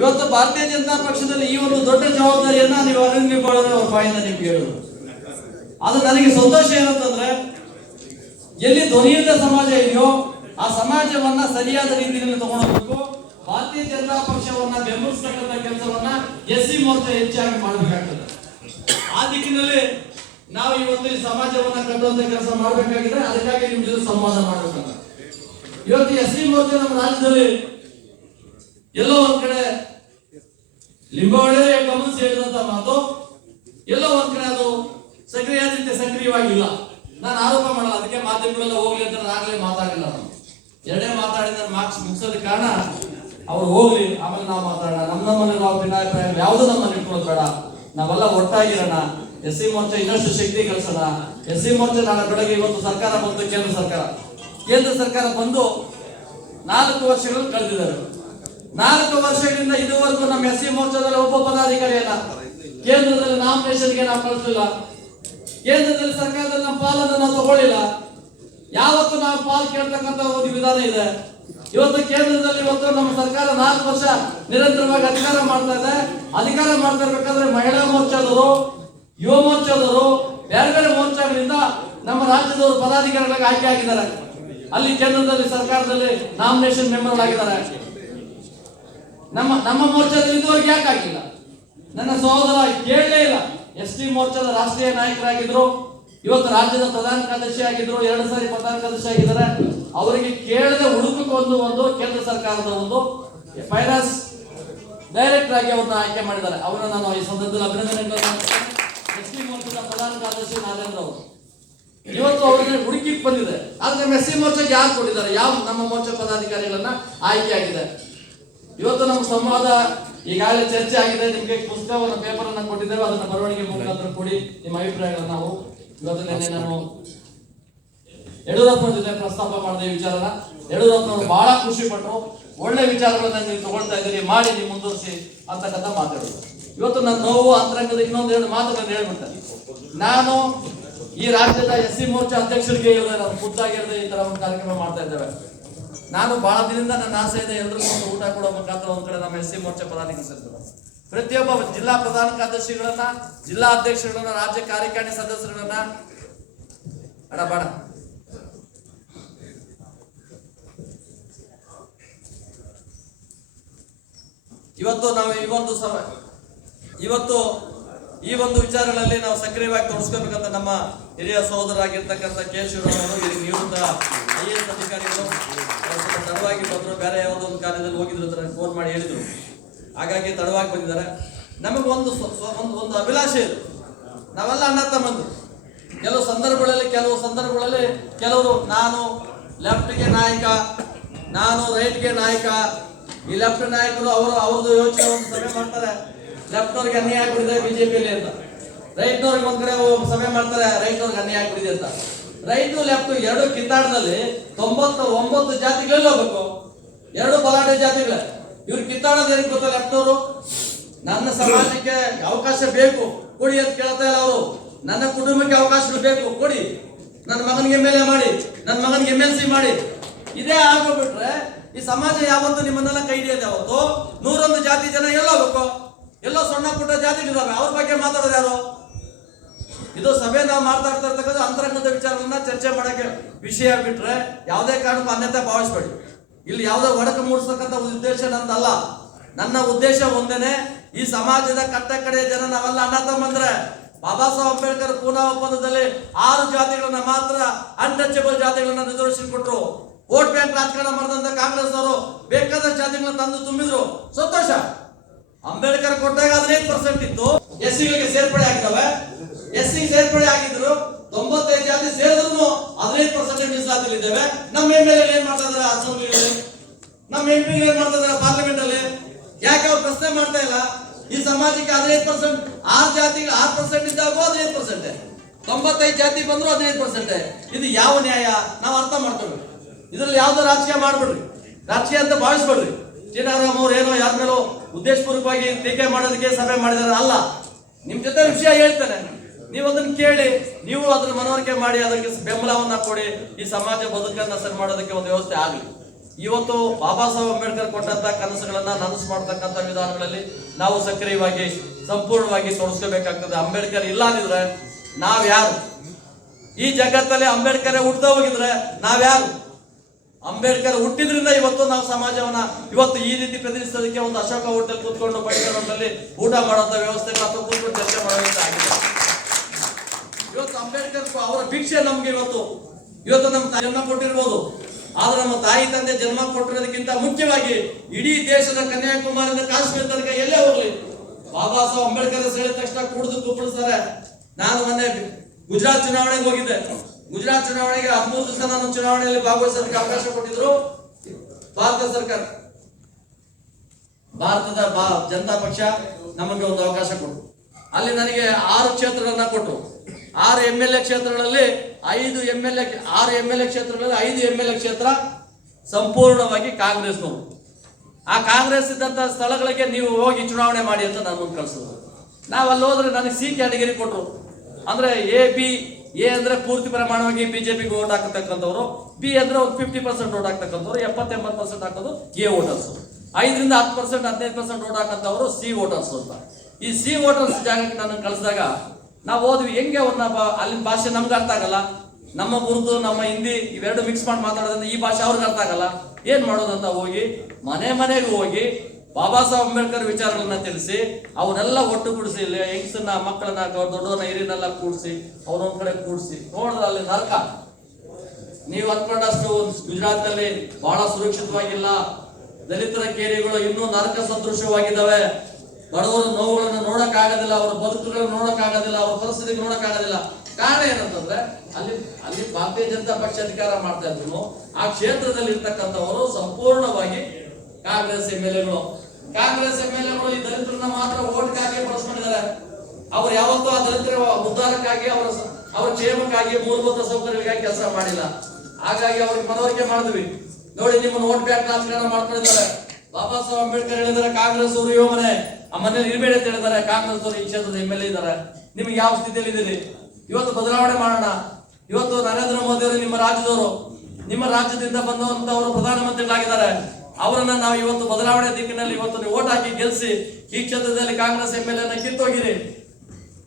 ಇವತ್ತು ಭಾರತೀಯ ಜನತಾ ಪಕ್ಷದಲ್ಲಿ ಈ ಒಂದು ದೊಡ್ಡ ಜವಾಬ್ದಾರಿಯನ್ನ ನೀವು ಅರಣ್ಯಗೊಳ್ಳೋದು ಅವ್ರ ಬಾಯಿಂದ ನಿಮ್ಗೆ ಹೇಳುದು. ಅದು ನನಗೆ ಸಂತೋಷ ಏನಂತಂದ್ರೆ ಎಲ್ಲಿ ಧ್ವನಿಯುತ ಸಮಾಜ ಇದೆಯೋ ಆ ಸಮಾಜವನ್ನ ಸರಿಯಾದ ರೀತಿಯಲ್ಲಿ ತಗೊಂಡೋಗ್ಬೇಕು. ಭಾರತೀಯ ಜನತಾ ಪಕ್ಷವನ್ನ ಬೆಂಬಲಿಸತಕ್ಕಂಥ ಕೆಲಸವನ್ನ ಎಸ್ಸಿ ಮೋರ್ಚಾ ಹೆಚ್ಚಾಗಿ ಮಾಡಬೇಕಾಗ್ತದೆ. ಆ ದಿಕ್ಕಿನಲ್ಲಿ ನಾವು ಇವತ್ತು ಈ ಸಮಾಜವನ್ನ ಕಟ್ಟುವಂತ ಕೆಲಸ ಮಾಡಬೇಕಾಗಿದೆ. ಅದಕ್ಕಾಗಿ ನಿಮ್ ಜೊತೆ ಸಂವಾದ ಮಾಡಬೇಕಂತ ಇವತ್ತು ಎಸ್ಸಿ ಮೋರ್ಚಾ ನಮ್ಮ ರಾಜ್ಯದಲ್ಲಿ ಎಲ್ಲೋ ಒಂದ್ ಕಡೆ ಲಿಂಬಾವಳಿ ಗಮನಿಸಿ ಹೇಳಿದಂತ ಮಾತು ಎಲ್ಲೋ ಒಂದ್ ಕಡೆ ಅದು ಸಕ್ರಿಯವಾಗಿಲ್ಲ. ನಾನು ಆರೋಪ ಮಾಡಲ್ಲ, ಅದಕ್ಕೆ ಮಾಧ್ಯಮಗಳೆಲ್ಲ ಹೋಗ್ಲಿ ಅಂತ ಆಗಲೇ ಮಾತಾಡಿಲ್ಲ. ನಾನು ಎರಡೇ ಮಾತಾಡಿದ ಮಾರ್ಕ್ಸ್ ಮುಗಿಸೋದ ಕಾರಣ ಅವ್ರು ಹೋಗ್ಲಿ, ಆಮೇಲೆ ನಾವು ಮಾತಾಡೋಣ. ನಮ್ಮಲ್ಲಿ ನಾವು ಭಿನ್ನಾಭಿಪ್ರಾಯ ಯಾವ್ದು ನಮ್ಮಲ್ಲಿ ಇಟ್ಕೊಳ್ಳೋದು ಬೇಡ, ನಾವೆಲ್ಲ ಒಟ್ಟಾಗಿರೋಣ. ಎಸ್ಸಿ ಮೋರ್ಚಾ ಇನ್ನಷ್ಟು ಶಕ್ತಿ ಕಲಿಸೋಣ. ಎಸ್ಸಿ ಮೋರ್ಚಾ ನಾಳೆ ಬೆಳಗ್ಗೆ ಇವತ್ತು ಸರ್ಕಾರ ಬಂತು, ಕೇಂದ್ರ ಸರ್ಕಾರ ಬಂದು 4 ವರ್ಷಗಳು ಕಳೆದಿದ್ದಾರೆ. 4 ವರ್ಷಗಳಿಂದ ಇದುವರೆಗೂ ನಮ್ಮ ಎಸ್ಸಿ ಮೋರ್ಚಾದಲ್ಲಿ ಒಬ್ಬ ಪದಾಧಿಕಾರಿಯನ್ನ ಕೇಂದ್ರದಲ್ಲಿ ನಾಮಿನೇಷನ್ಗೆ ನಾವು ಕಳಿಸಲಿಲ್ಲ. ಕೇಂದ್ರದಲ್ಲಿ ಸರ್ಕಾರದಲ್ಲಿ ನಮ್ಮ ಪಾಲನ್ನು ನಾವು ತಗೊಳ್ಳಿಲ್ಲ. ಯಾವತ್ತು ನಾವು ಪಾಲ್ ಕೇಳ್ತಕ್ಕಂಥ ಒಂದು ವಿಧಾನ ಇದೆ. ಇವತ್ತು ಕೇಂದ್ರದಲ್ಲಿ ಇವತ್ತು ನಮ್ಮ ಸರ್ಕಾರ 4 ವರ್ಷ ನಿರಂತರವಾಗಿ ಅಧಿಕಾರ ಮಾಡ್ತಾ ಇದೆ. ಅಧಿಕಾರ ಮಾಡ್ತಾ ಇರ್ಬೇಕಾದ್ರೆ ಮಹಿಳಾ ಮೋರ್ಚಾದವರು, ಯುವ ಮೋರ್ಚಾದವರು, ಬೇರೆ ಬೇರೆ ಮೋರ್ಚಾಗಳಿಂದ ನಮ್ಮ ರಾಜ್ಯದವರು ಪದಾಧಿಕಾರಿಗಳಿಗೆ ಆಯ್ಕೆ ಆಗಿದ್ದಾರೆ. ಅಲ್ಲಿ ಕೇಂದ್ರದಲ್ಲಿ ಸರ್ಕಾರದಲ್ಲಿ ನಾಮಿನೇಷನ್ ಮೆಂಬರ್ ಆಗಿದ್ದಾರೆ. ನಮ್ಮ ಮೋರ್ಚಾದಲ್ಲಿ ಇದುವರೆಗೆ ಯಾಕೆ ಆಗಿಲ್ಲ? ನನ್ನ ಸಹೋದರ ಕೇಳಲೇ ಇಲ್ಲ. ಎಸ್ ಟಿ ಮೋರ್ಚಾದ ರಾಷ್ಟ್ರೀಯ ನಾಯಕರಾಗಿದ್ರು, ಇವತ್ತು ರಾಜ್ಯದ ಪ್ರಧಾನ ಕಾರ್ಯದರ್ಶಿ ಆಗಿದ್ರು, 2 ಸಾರಿ ಪ್ರಧಾನ ಕಾರ್ಯದರ್ಶಿ ಆಗಿದ್ದಾರೆ. ಅವರಿಗೆ ಕೇಳದೆ ಹುಡುಕಕ್ಕೊಂದು ಒಂದು ಕೇಂದ್ರ ಸರ್ಕಾರದ ಒಂದು ಫೈನಾನ್ಸ್ ಡೈರೆಕ್ಟರ್ ಆಗಿ ಅವ್ರನ್ನ ಆಯ್ಕೆ ಮಾಡಿದ್ದಾರೆ. ಅವರನ್ನ ನಾನು ಈ ಸಂದರ್ಭದಲ್ಲಿ ಅಭಿನಂದನೆ. ಎಸ್ ಟಿ ಮೋರ್ಚಾದ ಪ್ರಧಾನ ಕಾರ್ಯದರ್ಶಿ ನಾರೇಂದ್ರ ಅವರು ಇವತ್ತು ಅವರಿಗೆ ಹುಡುಕಿಕ್ ಬಂದಿದೆ. ಆದ್ರೆ ನಮ್ಮ ಎಸ್ ಸಿ ಮೋರ್ಚಾಗೆ ಯಾರು ಕೊಟ್ಟಿದ್ದಾರೆ? ಯಾವ ನಮ್ಮ ಮೋರ್ಚಾ ಪದಾಧಿಕಾರಿಗಳನ್ನ ಆಯ್ಕೆ ಆಗಿದೆ? ಇವತ್ತು ನಮ್ಮ ಸಂವಾದ ಈಗಾಗಲೇ ಚರ್ಚೆ ಆಗಿದೆ. ನಿಮ್ಗೆ ಪುಸ್ತಕವನ್ನು ಪೇಪರ್ ಅನ್ನ ಕೊಟ್ಟಿದ್ದೇವೆ, ಅದನ್ನ ಬರವಣಿಗೆ ಮುಖಾಂತರ ಕೊಡಿ ನಿಮ್ಮ ಅಭಿಪ್ರಾಯಗಳನ್ನ. ನಾವು ಇವತ್ತು ನಾನು ಯಡಿಯೂರಪ್ಪನ ಜೊತೆ ಪ್ರಸ್ತಾಪ ಮಾಡಿದೆ ವಿಚಾರನ. ಯಡಿಯೂರಪ್ಪನವರು ಬಹಳ ಖುಷಿ ಪಟ್ಟರು. ಒಳ್ಳೆ ವಿಚಾರಗಳನ್ನ ನೀವು ತಗೊಳ್ತಾ ಇದ್ದೀರಿ, ಮಾಡಿ ನೀವು ಮುಂದುವರಿಸಿ ಅಂತಕ್ಕಂಥ ಮಾತಾಡೋದು. ಇವತ್ತು ನನ್ನ ನೋವು ಅಂತರಂಗದ ಇನ್ನೊಂದೆರಡು ಮಾತುಗಳನ್ನು ಹೇಳ್ಬಿಡ್ತೇನೆ. ನಾನು ಈ ರಾಜ್ಯದ ಎಸ್ ಸಿ ಮೋರ್ಚಾ ಅಧ್ಯಕ್ಷರಿಗೆ ಹೇಳಿದೆ, ನಾವು ಖುದ್ದಾಗಿ ಹೇಳಿದೆ, ಈ ತರ ಒಂದು ಕಾರ್ಯಕ್ರಮ ಮಾಡ್ತಾ ಇದ್ದೇವೆ. ನಾನು ಬಹಳ ದಿನದಿಂದ ನನ್ನ ಆಸೆ ಇದೆ, ಎಲ್ಲರಿಗೂ ಒಂದು ಊಟ ಕೊಡೋ ಮುಖಾಂತರ ಒಂದ್ ಕಡೆ ನಮ್ಮ ಎಸ್ ಸಿ ಮೋರ್ಚಾ ಪದಾಧಿಕಾರಿಗಳು ಪ್ರತಿಯೊಬ್ಬ ಜಿಲ್ಲಾ ಪ್ರಧಾನ ಕಾರ್ಯದರ್ಶಿಗಳನ್ನ, ಜಿಲ್ಲಾ ಅಧ್ಯಕ್ಷಗಳನ್ನ, ರಾಜ್ಯ ಕಾರ್ಯಕಾರಿಣಿ ಸದಸ್ಯರುಗಳನ್ನ ಬೇಡ ಇವತ್ತು ನಾವು ಈ ಒಂದು ವಿಚಾರಗಳಲ್ಲಿ ನಾವು ಸಕ್ರಿಯವಾಗಿ ತೊಡಸ್ಕೋಬೇಕಂತ ನಮ್ಮ ಹಿರಿಯ ಸಹೋದರಾಗಿರ್ತಕ್ಕಂಥ ಕೆ ಶಿವರಾಮರು, ನಿವೃತ್ತ IAS ಅಧಿಕಾರಿಗಳು ತಡವಾಗಿ ಬಂದರು. ಬೇರೆ ಯಾವುದೋ ಒಂದು ಕಾರ್ಯದಲ್ಲಿ ಹೋಗಿದ್ರು ಅಂತ ಫೋನ್ ಮಾಡಿ ಹೇಳಿದ್ರು. ಹಾಗಾಗಿ ತಡವಾಗಿ ಬಂದಿದ್ದಾರೆ. ನಮಗೆ ಒಂದು ಅಭಿಲಾಷೆ ಇದೆ. ನಾವೆಲ್ಲ ಅಣ್ಣ ತಮ್ಮಂದ್ರು. ಕೆಲವು ಸಂದರ್ಭಗಳಲ್ಲಿ ಕೆಲವರು ನಾನು ಲೆಫ್ಟ್ಗೆ ನಾಯಕ, ನಾನು ರೈಟ್ಗೆ ನಾಯಕ. ಈ ಲೆಫ್ಟ್ ನಾಯಕರು ಅವ್ರದ್ದು ಯೋಚನೆ ಒಂದು ಸಭೆ ಮಾಡ್ತಾರೆ, ಲೆಫ್ಟ್ನವ್ರಿಗೆ ಅನ್ಯಾಯ ಆಗ್ಬಿಡಿದೆ ಬಿಜೆಪಿಯಲ್ಲಿ ಅಂತ. ರೈಟ್ನವ್ರಿಗೆ ಒಂದ್ ಕಡೆ ಸಭೆ ಮಾಡ್ತಾರೆ, ರೈಟ್ನವ್ರಿಗೆ ಅನ್ಯಾಯ ಆಗ್ಬಿಡಿದೆ ಅಂತ. ರೈಟ್ ಲೆಫ್ಟ್ 2 ಕಿತ್ತಾಟದಲ್ಲಿ 99 ಜಾತಿಗಳಲ್ಲಿ ಹೋಗ್ಬೇಕು. 2 ಬಲಾಢ್ಯ ಜಾತಿಗಳ ಇವ್ರು ಕಿತ್ತಾಡೋದು ಏನಕ್ಕೆ ಗೊತ್ತಾ? ಲೆಫ್ಟ್ನವರು ನನ್ನ ಸಮಾಜಕ್ಕೆ ಅವಕಾಶ ಬೇಕು ಕೊಡಿ ಅಂತ ಕೇಳ್ತಾ ಇಲ್ಲ ಅವರು. ನನ್ನ ಕುಟುಂಬಕ್ಕೆ ಅವಕಾಶಗಳು ಬೇಕು ಕೊಡಿ, ನನ್ನ ಮಗನಿಗೆ MLA ಮಾಡಿ, ನನ್ನ ಮಗನಿಗೆ MLC ಮಾಡಿ. ಇದೇ ಆಗೋಗ್ಬಿಟ್ರೆ ಈ ಸಮಾಜ ಯಾವತ್ತು ನಿಮ್ಮನ್ನೆಲ್ಲ ಕೈ ಹಿಡಿಯೋದು. ಯಾವತ್ತು 101 ಜಾತಿ ಜನ ಎಲ್ಲ ಹೋಗ್ಬೇಕು, ಎಲ್ಲೋ ಸಣ್ಣ ಪುಟ್ಟ ಜಾತಿಗಳಿದಾವೆ, ಅವ್ರ ಬಗ್ಗೆ ಮಾತಾಡೋದು ಯಾರು? ಇದು ಸಭೆ ನಾವು ಮಾತಾಡ್ತಾ ಇರ್ತಕ್ಕಂಥ ಅಂತರಂಗದ ವಿಚಾರವನ್ನ ಚರ್ಚೆ ಮಾಡಕ್ಕೆ ವಿಷಯ ಬಿಟ್ರೆ ಯಾವುದೇ ಕಾರಣಕ್ಕೂ ಅನ್ಯತೆ ಭಾವಿಸ್ಬೇಡಿ. ಇಲ್ಲಿ ಯಾವುದೇ ಒಡಕು ಮೂಡಿಸ್ತಕ್ಕಂಥ ಉದ್ದೇಶ ನಂದಲ್ಲ. ನನ್ನ ಉದ್ದೇಶ ಒಂದೇನೆ, ಈ ಸಮಾಜದ ಕಟ್ಟ ಕಡೆಯ ಜನ ನಾವೆಲ್ಲ ಅಣ್ಣ ತಮ್ಮಂದ್ರೆ. ಬಾಬಾ ಸಾಹೇಬ್ ಅಂಬೇಡ್ಕರ್ ಪೂನಾ ಒಪ್ಪಂದದಲ್ಲಿ 6 ಜಾತಿಗಳನ್ನ ಮಾತ್ರ ಅನ್ಟಚಬಲ್ ಜಾತಿಗಳನ್ನ ರಿಸರ್ವೇಶನ್ ಕೊಟ್ಟರು. ವೋಟ್ ಬ್ಯಾಂಕ್ ರಾಜಕಾರಣ ಮಾಡಿದಂತ ಕಾಂಗ್ರೆಸ್ ಅವರು ಬೇಕಾದ ಜಾತಿಗಳನ್ನ ತಂದು ತುಂಬಿದ್ರು. ಸಂತೋಷ. ಅಂಬೇಡ್ಕರ್ ಕೊಟ್ಟಾಗ 15% ಇತ್ತು, ಎಸ್ಸಿಗಳಿಗೆ ಸೇರ್ಪಡೆ ಆಗಿದ್ದಾವೆ. ಎಸ್ಸಿ ಸೇರ್ಪಡೆ ಆಗಿದ್ರು 95 ಜಾತಿ ಸೇರಿದ್ರು 15% ಮೀಸಲಾತಿಲಿದ್ದೇವೆ. ನಮ್ಮ MLA ಏನ್ ಮಾಡ್ತಾ ಇದಾರೆ ಅಸೆಂಬ್ಲಿಯಲ್ಲಿ, ನಮ್ಮ MP ಏನ್ ಮಾಡ್ತಾ ಇದಾರೆ ಪಾರ್ಲಿಮೆಂಟ್ ಅಲ್ಲಿ? ಯಾಕೆ ಅವ್ರು ಪ್ರಶ್ನೆ ಮಾಡ್ತಾ ಇಲ್ಲ? ಈ ಸಮಾಜಕ್ಕೆ 15%, 6 ಜಾತಿಗೆ 6% ಇದ್ದಾಗೂ 15%, 95 ಜಾತಿ ಬಂದ್ರು 15%. ಇದು ಯಾವ ನ್ಯಾಯ? ನಾವು ಅರ್ಥ ಮಾಡ್ಕೊಳ್ಬೇಕು. ಇದ್ರಲ್ಲಿ ಯಾವ್ದು ರಾಜಕೀಯ ಮಾಡ್ಬಿಡ್ರಿ, ರಾಜಕೀಯ ಅಂತ ಭಾವಿಸ್ಬೇಡ್ರಿ. ಶ್ರೀರಾಮ್ ಅವ್ರು ಏನೋ ಯಾರ ಮೇಲೋ ಉದ್ದೇಶಪೂರ್ವಕವಾಗಿ ಟೀಕೆ ಮಾಡೋದಕ್ಕೆ ಸಭೆ ಮಾಡಿದಾರೆ ಅಲ್ಲ. ನಿಮ್ ಜೊತೆ ವಿಷಯ ಹೇಳ್ತೇನೆ, ನೀವು ಅದನ್ನ ಕೇಳಿ, ನೀವು ಅದನ್ನ ಮನವರಿಕೆ ಮಾಡಿ, ಅದಕ್ಕೆ ಬೆಂಬಲವನ್ನ ಕೊಡಿ. ಈ ಸಮಾಜ ಬದುಕನ್ನ ಸರಿ ಮಾಡೋದಕ್ಕೆ ಒಂದು ವ್ಯವಸ್ಥೆ ಆಗಲಿ. ಇವತ್ತು ಬಾಬಾ ಸಾಹೇಬ್ ಅಂಬೇಡ್ಕರ್ ಕೊಟ್ಟಂತ ಕನಸುಗಳನ್ನ ನನಸು ಮಾಡತಕ್ಕಂಥ ವಿಧಾನಗಳಲ್ಲಿ ನಾವು ಸಕ್ರಿಯವಾಗಿ ಸಂಪೂರ್ಣವಾಗಿ ತೊಡಸ್ಕೋಬೇಕಾಗ್ತದೆ. ಅಂಬೇಡ್ಕರ್ ಇಲ್ಲ ಅಂದಿದ್ರೆ ನಾವ್ಯಾರು? ಈ ಜಗತ್ತಲ್ಲಿ ಅಂಬೇಡ್ಕರ್ ಹುಟ್ಟದ ಹೋಗಿದ್ರೆ ನಾವ್ಯಾರು? ಅಂಬೇಡ್ಕರ್ ಹುಟ್ಟಿದ್ರಿಂದ ಇವತ್ತು ನಾವು ಸಮಾಜವನ್ನ ಇವತ್ತು ಈ ರೀತಿ ಪ್ರತಿನಿಧಿಸೋದಕ್ಕೆ ಒಂದು ಅಶೋಕ ಹೋಟೆಲ್ ಕೂತ್ಕೊಂಡು ಬಡಿಗರ್ ಹೋಟೆಲ್ ಊಟ ಮಾಡುವಂತ ವ್ಯವಸ್ಥೆ ಅಥವಾ ಕೂತ್ಕೊಂಡು ಚರ್ಚೆ ಮಾಡುವಂತ ಆಗಿದೆ. ಇವತ್ತು ಅಂಬೇಡ್ಕರ್ ಅವರ ಭಿಕ್ಷೆ ನಮ್ಗೆ ಇವತ್ತು ನಮ್ಮ ಜನ್ಮ ಕೊಟ್ಟಿರ್ಬೋದು, ಆದ್ರೆ ನಮ್ಮ ತಾಯಿ ತಂದೆ ಜನ್ಮ ಕೊಟ್ಟಿರೋದಕ್ಕಿಂತ ಮುಖ್ಯವಾಗಿ ಇಡೀ ದೇಶದ ಕನ್ಯಾಕುಮಾರಿಯಿಂದ ಕಾಶ್ಮೀರ ತನಕ ಎಲ್ಲೇ ಹೋಗ್ಲಿ ಬಾಬಾ ಸಾಹೇಬ್ ಅಂಬೇಡ್ಕರ್ ಹೇಳಿದ ತಕ್ಷಣ ಕುಡಿದು ಕುಪ್ಪಳಿಸ್ತಾರೆ. ನಾನು ಮೊನ್ನೆ ಗುಜರಾತ್ ಚುನಾವಣೆಗೆ ಹೋಗಿದ್ದೆ. ಗುಜರಾತ್ ಚುನಾವಣೆಗೆ 13 ದಿವಸ ನಾನು ಚುನಾವಣೆಯಲ್ಲಿ ಭಾಗವಹಿಸೋದಕ್ಕೆ ಅವಕಾಶ ಕೊಟ್ಟಿದ್ರು ಭಾರತ ಸರ್ಕಾರ, ಭಾರತದ ಜನತಾ ಪಕ್ಷ ನಮಗೆ ಒಂದು ಅವಕಾಶ ಕೊಟ್ಟರು. ಅಲ್ಲಿ ನನಗೆ 6 ಕ್ಷೇತ್ರಗಳನ್ನ ಕೊಟ್ಟರು. 6 MLA ಕ್ಷೇತ್ರಗಳಲ್ಲಿ 5 MLA 6 MLA ಕ್ಷೇತ್ರಗಳಲ್ಲಿ 5 MLA ಕ್ಷೇತ್ರ ಸಂಪೂರ್ಣವಾಗಿ ಕಾಂಗ್ರೆಸ್ನವರು. ಆ ಕಾಂಗ್ರೆಸ್ ಇದ್ದಂತ ಸ್ಥಳಗಳಿಗೆ ನೀವು ಹೋಗಿ ಚುನಾವಣೆ ಮಾಡಿ ಅಂತ ನಾನು ಮುಂದೆ ಕಳಿಸಿದ್ರು. ನಾವು ಅಲ್ಲಿ ಹೋದ್ರೆ ನನಗೆ C ಕ್ಯಾಟಗರಿ ಕೊಟ್ಟರು. ಅಂದ್ರೆ ಎ ಅಂದ್ರೆ ಪೂರ್ತಿ ಪ್ರಮಾಣವಾಗಿ ಬಿಜೆಪಿಗೆ ವೋಟ್ ಹಾಕತಕ್ಕಂಥವ್ರು, ಬಿ ಅಂದ್ರೆ ಒಂದು 50% ವೋಟ್ ಹಾಕ್ತಕ್ಕಂಥವ್ರು, 70-80% ಹಾಕೋದು ಎ ವೋಟರ್ಸ್, 5ರಿಂದ 10% 15% ವೋಟ್ ಹಾಕಂತವ್ರು ಸಿ ವೋಟರ್ಸ್ ಅಂತ. ಈ ಸಿ ವೋಟರ್ಸ್ ಜಾಗಕ್ಕೆ ನಾನು ಕಳಿಸಿದಾಗ ನಾವು ಹೋದ್ವಿ. ಹೆಂಗೆ ಅವ್ರನ್ನ ಅಲ್ಲಿನ ಭಾಷೆ ನಮ್ಗೆ ಅರ್ಥ ಆಗಲ್ಲ, ನಮ್ಮ ಉರ್ದು ನಮ್ಮ ಹಿಂದಿ ಇವೆರಡು ಮಿಕ್ಸ್ ಮಾಡಿ ಮಾತಾಡೋದ್ರಿಂದ ಈ ಭಾಷೆ ಅವ್ರಿಗೆ ಅರ್ಥ ಆಗಲ್ಲ. ಏನ್ ಮಾಡೋದಂತ ಹೋಗಿ ಮನೆಗೆ ಹೋಗಿ ಬಾಬಾ ಸಾಹೇಬ್ ಅಂಬೇಡ್ಕರ್ ವಿಚಾರಗಳನ್ನ ತಿಳಿಸಿ ಅವನ್ನೆಲ್ಲ ಒಟ್ಟುಗೂಡಿಸಿ, ಹೆಂಗಸನ್ನ ಮಕ್ಕಳನ್ನ ದೊಡ್ಡವ್ರನ್ನ ಹಿರಿಯನ್ನೆಲ್ಲ ಕೂಡಿಸಿ ಅವ್ರೊಂದ್ ಕಡೆ ಕೂಡಿಸಿ ನೋಡಿದ್ರೆ ಅಲ್ಲಿ ನರಕ. ನೀವು ಅಂದ್ಕೊಂಡಷ್ಟು ಗುಜರಾತ್ ಅಲ್ಲಿ ಬಹಳ ಸುರಕ್ಷಿತವಾಗಿಲ್ಲ. ದಲಿತರ ಕೇರಿಗಳು ಇನ್ನೂ ನರಕ ಸದೃಶವಾಗಿದ್ದಾವೆ. ಬಡವರ ನೋವುಗಳನ್ನು ನೋಡಕ್ ಆಗೋದಿಲ್ಲ, ಅವರ ಬದುಕುಗಳನ್ನು ನೋಡಕ್ ಆಗೋದಿಲ್ಲ, ಅವರ ಪರಿಸ್ಥಿತಿ ನೋಡಕ್ ಆಗೋದಿಲ್ಲ. ಕಾರಣ ಏನಂತಂದ್ರೆ ಅಲ್ಲಿ ಭಾರತೀಯ ಜನತಾ ಪಕ್ಷ ಅಧಿಕಾರ ಮಾಡ್ತಾ ಇದ್ರು. ಆ ಕ್ಷೇತ್ರದಲ್ಲಿ ಇರ್ತಕ್ಕಂಥವರು ಸಂಪೂರ್ಣವಾಗಿ ಕಾಂಗ್ರೆಸ್ MLAಗಳು ಈ ದಲಿತರನ್ನ ಮಾತ್ರ ಓಟ್ಗಾಗಿ ಬಳಸ್ಕೊಂಡಿದ್ದಾರೆ. ಅವ್ರು ಯಾವತ್ತೂ ಆ ದಲಿತರ ಉದ್ಧಾರಕ್ಕಾಗಿ ಅವರ ಕ್ಷೇಮಕ್ಕಾಗಿ ಮೂಲಭೂತ ಸೌಕರ್ಯಗಳಿಗಾಗಿ ಕೆಲಸ ಮಾಡಿಲ್ಲ. ಹಾಗಾಗಿ ಅವ್ರಿಗೆ ಮನವರಿಕೆ ಮಾಡಿದ್ವಿ. ನೋಡಿ, ನಿಮ್ಮನ್ನು ಓಟ್ ಬ್ಯಾಂಕ್ ರಾಜಕಾರಣ ಮಾಡ್ಕೊಂಡಿದ್ದಾರೆ. ಬಾಬಾ ಸಾಹೇಬ್ ಅಂಬೇಡ್ಕರ್ ಹೇಳಿದ್ದಾರೆ ಕಾಂಗ್ರೆಸ್ ಅವರು ಇವ ಮನೆ ಆ ಮನೇಲಿ ಇರಬೇಡಿ ಅಂತ ಹೇಳಿದ್ದಾರೆ. ಕಾಂಗ್ರೆಸ್ ಅವರು ಈ ಕ್ಷೇತ್ರದ MLA ಇದ್ದಾರೆ. ನಿಮ್ಗೆ ಯಾವ ಸ್ಥಿತಿಯಲ್ಲಿ ಇದ್ದೀರಿ? ಇವತ್ತು ಬದಲಾವಣೆ ಮಾಡೋಣ. ಇವತ್ತು ನರೇಂದ್ರ ಮೋದಿ ಅವರು ನಿಮ್ಮ ರಾಜ್ಯದಿಂದ ಬಂದಂತವರು ಪ್ರಧಾನಮಂತ್ರಿಗಳಾಗಿದ್ದಾರೆ. ಅವರನ್ನ ನಾವು ಇವತ್ತು ಬದಲಾವಣೆ ದಿಕ್ಕಿನಲ್ಲಿ ಇವತ್ತು ನೀವು ಓಟ್ ಹಾಕಿ ಗೆಲ್ಸಿ ಈ ಕ್ಷೇತ್ರದಲ್ಲಿ ಕಾಂಗ್ರೆಸ್ MLA ಕಿತ್ತೋಗಿರಿ.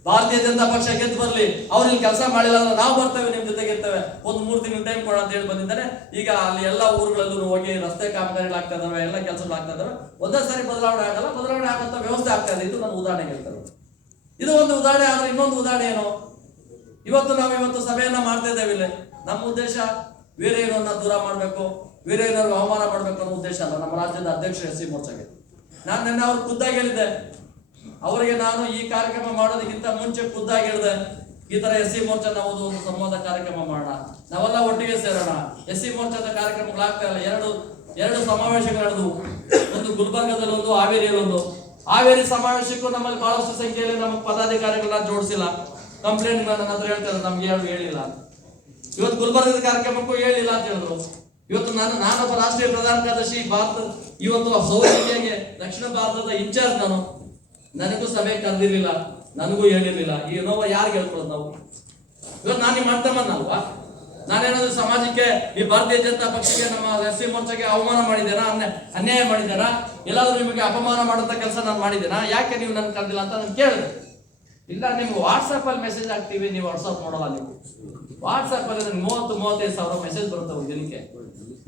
ಭಾರತೀಯ ಜನತಾ ಪಕ್ಷ ಗೆದ್ದು ಬರ್ಲಿ. ಅವ್ರು ಇಲ್ಲಿ ಕೆಲಸ ಮಾಡಿಲ್ಲ ಅಂದ್ರೆ ನಾವು ಬರ್ತೇವೆ, ನಿಮ್ ಜೊತೆಗೆ ಇರ್ತೇವೆ, ಒಂದು 3 ತಿಂಗಳು ಟೈಮ್ ಕೊಡ ಅಂತ ಹೇಳಿ ಬಂದಿದ್ದಾರೆ. ಈಗ ಅಲ್ಲಿ ಎಲ್ಲ ಊರುಗಳಲ್ಲೂ ಹೋಗಿ ರಸ್ತೆ ಕಾಮಗಾರಿಗಳಾಗ್ತಾ ಇದಾವೆ, ಎಲ್ಲ ಕೆಲಸಗಳಾಗ್ತಾ ಇದಾವೆ. ಒಂದೇ ಸಾರಿ ಬದಲಾವಣೆ ಆಗಲ್ಲ, ಬದಲಾವಣೆ ಆಗಂತ ವ್ಯವಸ್ಥೆ ಆಗ್ತಾ ಇದೆ. ಇದು ನನ್ನ ಉದಾಹರಣೆ ಹೇಳ್ತಾರೆ. ಇದು ಒಂದು ಉದಾಹರಣೆ. ಆದ್ರೆ ಇನ್ನೊಂದು ಉದಾಹರಣೆ ಏನು, ಇವತ್ತು ಸಭೆಯನ್ನ ಮಾಡ್ತಾ ಇದ್ದೇವೆ. ಇಲ್ಲಿ ನಮ್ಮ ಉದ್ದೇಶ ವೀರಯ್ಯನವರನ್ನ ದೂರ ಮಾಡ್ಬೇಕು, ವೀರಯ್ಯನವ್ರಿಗೆ ಅವಮಾನ ಮಾಡ್ಬೇಕು ಅನ್ನೋ ಉದ್ದೇಶ ಅಲ್ಲ. ನಮ್ಮ ರಾಜ್ಯದ ಅಧ್ಯಕ್ಷ SC ಮೋರ್ಚಾಗೆ ನಾನು ನಿನ್ನೆ ಅವ್ರು ಖುದ್ದಾಗಿ ಹೇಳಿದ್ದೆ. ಅವರಿಗೆ ನಾನು ಈ ಕಾರ್ಯಕ್ರಮ ಮಾಡೋದಕ್ಕಿಂತ ಮುಂಚೆ ಖುದ್ದಾಗಿ ಹೇಳಿದೆ, ಈ ತರ SC ಮೋರ್ಚಾ ನಾವು ಒಂದು ಸಂವಾದ ಕಾರ್ಯಕ್ರಮ ಮಾಡೋಣ, ನಾವೆಲ್ಲ ಒಟ್ಟಿಗೆ ಸೇರೋಣ. SC ಮೋರ್ಚಾದ ಕಾರ್ಯಕ್ರಮಗಳಾಗ್ತಾ ಇಲ್ಲ. ಎರಡು ಸಮಾವೇಶಗಳು ನಡೆದವು. ಒಂದು ಗುಲ್ಬರ್ಗದಲ್ಲಿ ಒಂದು, ಹಾವೇರಿಯಲ್ಲಿ ಒಂದು. ಹಾವೇರಿ ಸಮಾವೇಶಕ್ಕೂ ನಮ್ಮಲ್ಲಿ ಬಹಳಷ್ಟು ಸಂಖ್ಯೆಯಲ್ಲಿ ನಮ್ಮ ಪದಾಧಿಕಾರಿಗಳನ್ನ ಜೋಡಿಸಿಲ್ಲ. ಕಂಪ್ಲೇಂಟ್ ನನ್ನ ಹತ್ರ ಹೇಳ್ತಾರೆ, ನಮ್ಗೆ ಹೇಳಿಲ್ಲ. ಇವತ್ತು ಗುಲ್ಬರ್ಗದ ಕಾರ್ಯಕ್ರಮಕ್ಕೂ ಹೇಳಿಲ್ಲ ಅಂತ ಹೇಳಿದ್ರು. ಇವತ್ತು ನಾನೊಬ್ಬ ರಾಷ್ಟ್ರೀಯ ಪ್ರಧಾನ ಕಾರ್ಯದರ್ಶಿ, ಇವತ್ತು ಸೌತ್ ಇಂಡಿಯಾಗೆ ದಕ್ಷಿಣ ಭಾರತದ ಇನ್ಚಾರ್ಜ್ ನಾನು. ನನಗೂ ಸಭೆ ಕರೆದಿರ್ಲಿಲ್ಲ, ನನಗೂ ಹೇಳಿರ್ಲಿಲ್ಲ. ಈ ನೋವ ಯಾರು ಹೇಳ್ಕೊಳ್ಳೋದು ನಾವು? ಇವತ್ತು ನಾನು ನಿಮ್ಮ ಅರ್ಥಮನ್ನಲ್ವಾ? ನಾನೇನಾದ್ರೂ ಸಮಾಜಕ್ಕೆ ಈ ಭಾರತೀಯ ಜನತಾ ಪಕ್ಷಕ್ಕೆ ನಮ್ಮ SC ಮೋರ್ಚಾಗೆ ಅವಮಾನ ಮಾಡಿದ್ದೇನಾ, ಅನ್ಯಾಯ ಮಾಡಿದ್ದೇನಾ, ಎಲ್ಲಾದ್ರೂ ನಿಮಗೆ ಅಪಮಾನ ಮಾಡುವಂತ ಕೆಲಸ ನಾನು ಮಾಡಿದ್ದೇನಾ? ಯಾಕೆ ನೀವು ನನ್ ಕರೆದಿಲ್ಲ ಅಂತ ನಾನು ಕೇಳಿದೆ. ಇಲ್ಲ, ನಿಮ್ಗೆ ವಾಟ್ಸಪ್ ಅಲ್ಲಿ ಮೆಸೇಜ್ ಹಾಕ್ತೀವಿ, ನೀವು ವಾಟ್ಸಪ್ ನೋಡಲ್ಲ. ನೀವು ವಾಟ್ಸಪ್ ಅಲ್ಲಿ ನನಗೆ 30-35 ಸಾವಿರ ಮೆಸೇಜ್ ಬರುತ್ತೆ ಒಂದು ದಿನಕ್ಕೆ.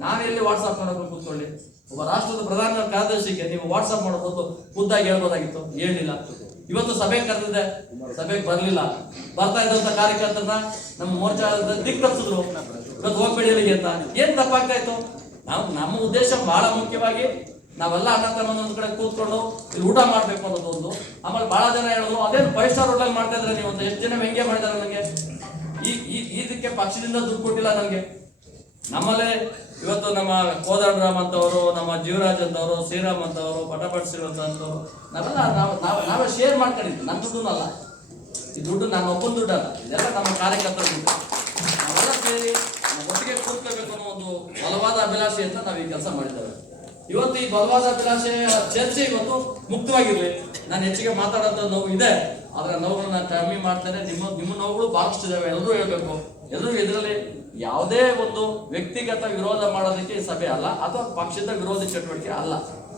ನಾನು ಎಲ್ಲಿ ವಾಟ್ಸಪ್ ಮಾಡೋದು ಕೂತ್ಕೊಳ್ಳಿ? ಒಬ್ಬ ರಾಷ್ಟ್ರದ ಪ್ರಧಾನ ಕಾರ್ಯದರ್ಶಿಗೆ ನೀವು ವಾಟ್ಸಪ್ ಮಾಡೋದು ಖುದ್ದಾಗಿ ಹೇಳ್ಬೋದಾಗಿತ್ತು, ಹೇಳಿಲ್ಲ. ಇವತ್ತು ಸಭೆ ಕರೆದಿದೆ, ಸಭೆಗೆ ಬರ್ಲಿಲ್ಲ. ಬರ್ತಾ ಇದ್ದಂತ ಕಾರ್ಯಕರ್ತರನ್ನ ನಮ್ಮ ಮೋರ್ಚಾ ದಿಕ್ಕಿಸಿದ್ರು, ಇವತ್ತು ಹೋಗ್ಬೇಡಿ ಅಲ್ಲಿಗೆ ಅಂತ. ಏನ್ ತಪ್ಪಾಗ್ತಾ ಇತ್ತು? ನಮ್ಮ ಉದ್ದೇಶ ಬಹಳ ಮುಖ್ಯವಾಗಿ ನಾವೆಲ್ಲ ಅಣ್ಣ ತಮ್ಮನ ಒಂದ್ ಕಡೆ ಕೂತ್ಕೊಂಡು ಇಲ್ಲಿ ಊಟ ಮಾಡ್ಬೇಕು ಅನ್ನೋದೊಂದು. ಆಮೇಲೆ ಬಹಳ ಜನ ಹೇಳಿದ್ರು, ಅದೇನು 5 ಸ್ಟಾರ್ ಹೋಟೆಲ್ ಮಾಡ್ತಾ ಇದ್ರೆ ನೀವು ಅಂತ. ಎಷ್ಟು ಜನ ವ್ಯಂಗ್ಯ ಮಾಡಿದಾರೆ ನನಗೆ. ಇದಕ್ಕೆ ಪಕ್ಷದಿಂದ ದುಡ್ಡು ಕೊಟ್ಟಿಲ್ಲ ನನಗೆ. ನಮ್ಮಲ್ಲೇ ಇವತ್ತು ನಮ್ಮ ಕೋದಂಡರಾಮ್ ಅಂತವರು, ನಮ್ಮ ಜೀವರಾಜ್ ಅಂತವರು, ಶ್ರೀರಾಮ್ ಅಂತವರು, ಪಟಪಟ್ ಶ್ರೀವಂತ ಅಂತವರು, ನಾವೇ ಶೇರ್ ಮಾಡ್ಕೊಂಡಿದ್ವಿ. ನನ್ನ ದುಡ್ಡು ಅಲ್ಲ, ಈ ದುಡ್ಡು ನನ್ನ ಒಬ್ಬನ ದುಡ್ಡು ಅಲ್ಲ, ಇದೆಲ್ಲ ನಮ್ಮ ಕಾರ್ಯಕರ್ತರ ದುಡ್ಡು. ನಾವೆಲ್ಲ ಸೇರಿ ಒಟ್ಟಿಗೆ ಕೂತ್ಕೋಬೇಕು ಅನ್ನೋ ಒಂದು ಬಲವಾದ ಅಭಿಲಾಷೆ ಅಂತ ನಾವು ಈ ಕೆಲಸ ಮಾಡಿದ್ದೇವೆ. ಇವತ್ತು ಈ ಬಲವಾದ ಅಭಿಲಾಷೆ ಚರ್ಚೆ ಇವತ್ತು ಮುಕ್ತವಾಗಿರ್ಲಿ. ನಾನು ಹೆಚ್ಚಿಗೆ ಮಾತಾಡೋಂಥ ನೋವು ಇದೆ, ಆದ್ರೆ ನೋವುಗಳನ್ನ ಕಮ್ಮಿ ಮಾಡ್ತೇನೆ. ನಿಮ್ಮ ನೋವುಗಳು ಬಹಳಷ್ಟು ಇದಾವೆ, ಎಲ್ಲರೂ ಹೇಳ್ಬೇಕು. ಎಲ್ಲರೂ ಇದರಲ್ಲಿ ಯಾವುದೇ ಒಂದು ವ್ಯಕ್ತಿಗತ ವಿರೋಧ ಮಾಡೋದಕ್ಕೆ ಈ ಸಭೆ ಅಲ್ಲ, ಅಥವಾ ಪಕ್ಷದ ವಿರೋಧಿ ಚಟುವಟಿಕೆ ಅಲ್ಲ.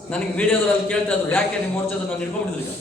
ನನಗೆ ಮೀಡಿಯಾದಲ್ಲಿ ಕೇಳ್ತಾ ಇದ್ರು, ಯಾಕೆ ನಿಮ್ಮ ಮೋರ್ಚಾದ ನಾನು ಹಿಡ್ಕೊಂಡ್ಬಿಟ್ಟಿದ್ರು.